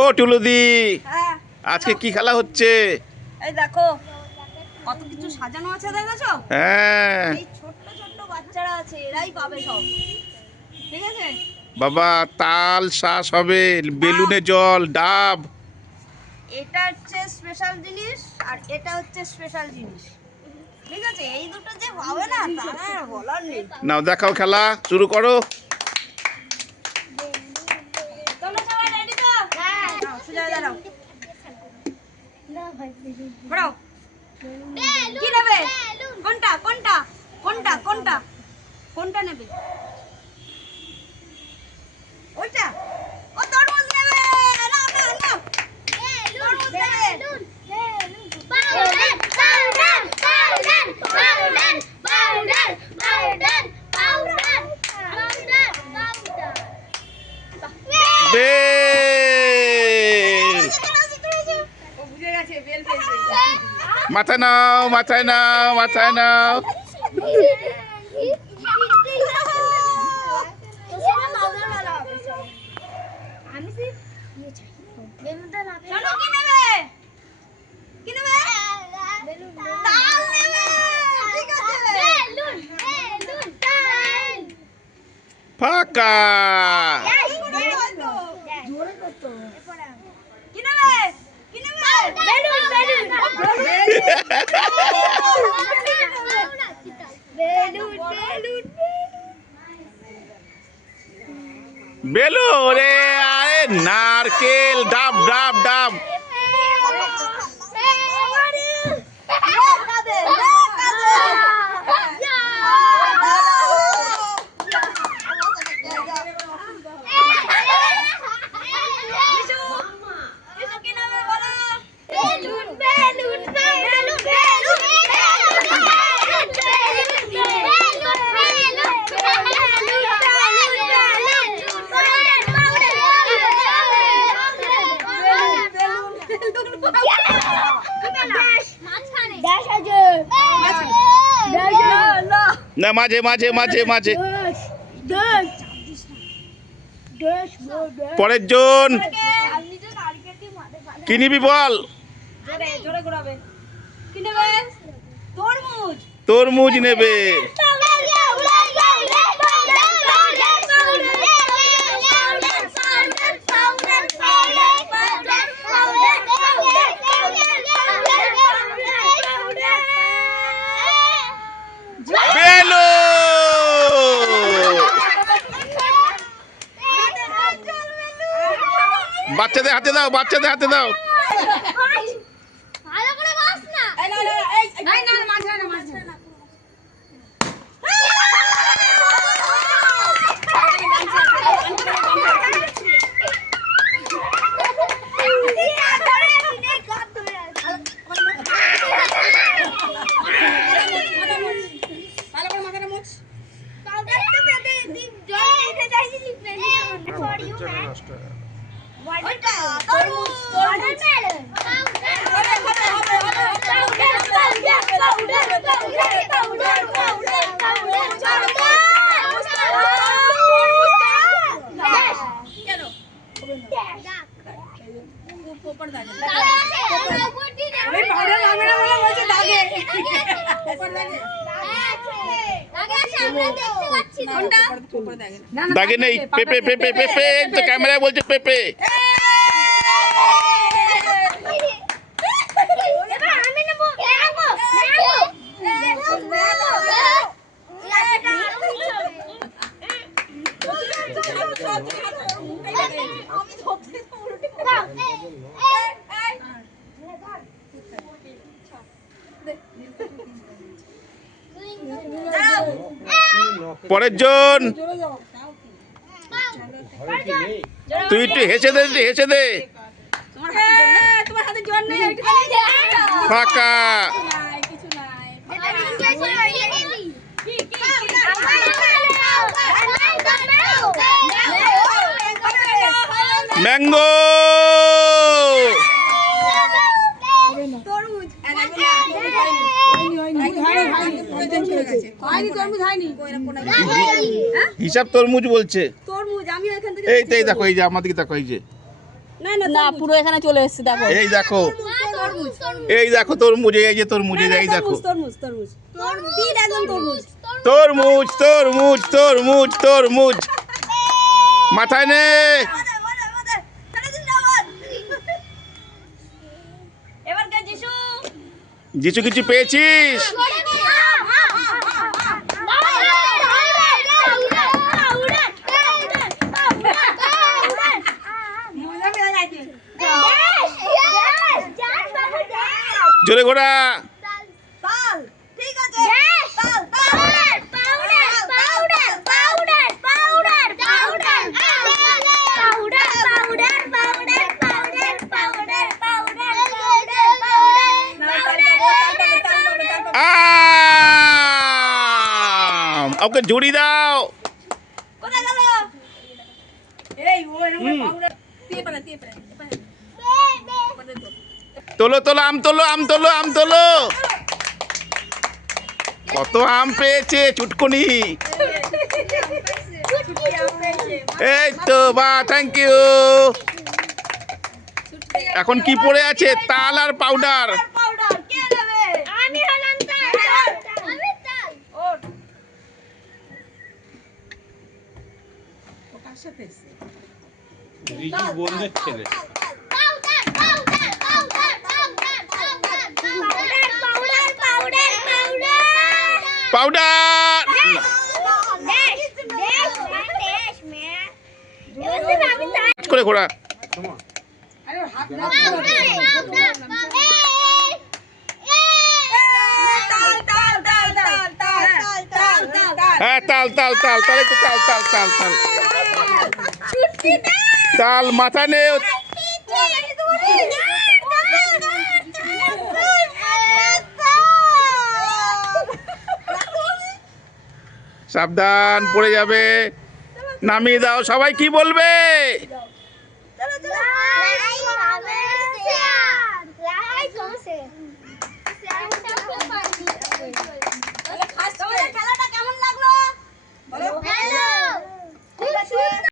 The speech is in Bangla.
ও টুলুদি, হ্যাঁ আজকে কি খেলা হচ্ছে? এই দেখো কত কিছু সাজানো আছে, দেখেছো? হ্যাঁ এই ছোট্ট ছোট্ট বাচ্চারা আছে, এরাই পাবে সব। ঠিক আছে বাবা, তাল শ্বাস হবে, বেলুনে জল, ডাব। এটা হচ্ছে স্পেশাল জিনিস আর এটা হচ্ছে স্পেশাল জিনিস। ঠিক আছে, এই দুটো যে পাবে না তারা আর বলার নেই। নাও দেখাও, খেলা শুরু করো। তোমরা সবাই রেডি তো? হ্যাঁ নাও সোজা হয়ে দাঁড়াও। বড়াও। কি নেবে? কোনটা কোনটা কোনটা কোনটা কোনটা নেবে? ওইটা? ও তরমুজ নেবে। নাও নাও নাও। তরমুজ নেবে। বেল, ও বুঝে গেছে বেল পেয়েছে। মাথায় নাও, মাথায় নাও, মাথায় নাও। শোনো, কি নেবে? কি নেবে? তাল নেবে। ঠিক আছে। ফাঁকা। কি নেবে? কি নেবে? বেলুন রে, আরে নারকেল, ডাব ডাব ডাব। না, মাঝে মাঝে মাঝে মাঝে। পরের জন কি নিবি বল? জোরে ঘোরাবে। কি নেবে? তরমুজ। তরমুজ নেবে। বাচ্চাদের হাতে দাও, বাচ্চাদের হাতে দাও। দাগে নেই। পেপে পেপে পেপে, তো ক্যামেরায় বলছে পেপে। পরের জন তুই একটু হেসে দে, হেসে দে। ফাঁকা। ম্যাঙ্গো। হিসাব তরমুজ বলছে। তরমুজ আমি ওখান থেকে এই তো, এই দেখো, এই যে আমার দিকে দেখো, এই যে না পুরো এখানে চলে এসেছে দেখো। এই দেখো এই দেখো তরমুজ, এই যে তরমুজ, এই দেখো তরমুজ তরমুজ তিন একদম তরমুজ। তরমুজ তরমুজ তরমুজ তরমুজ মাথায় নে। এবার কে যিশু? যিশু কিছু পেয়েছিস? জোরে ঘোড়া। তাল, ঠিক আছে। তাল, ওকে ঝুড়ি দাও। কোথায় গেল? এই ও এরকম পাউডার দিয়ে পারে। তোলো তোলো আম তোলো, আম তোলো, আম তোলো। কত আম পেয়েছে চুটকুনি। এই তো বা, থ্যাংক ইউ। এখন কি পড়ে আছে? তাল আর পাউডার। পাউডার কে নেবে? আমি হলাম তাল। আমি তাল। ওঠ। পাউডার। করে ঘোড়া। হ্যাঁ তাল তাল তাল তাল, তো তাল তাল তাল তাল তাল মাথা নে। সাবধান পড়ে যাবে, নামিয়ে দাও। সবাই কি বলবে? Like, comment, share.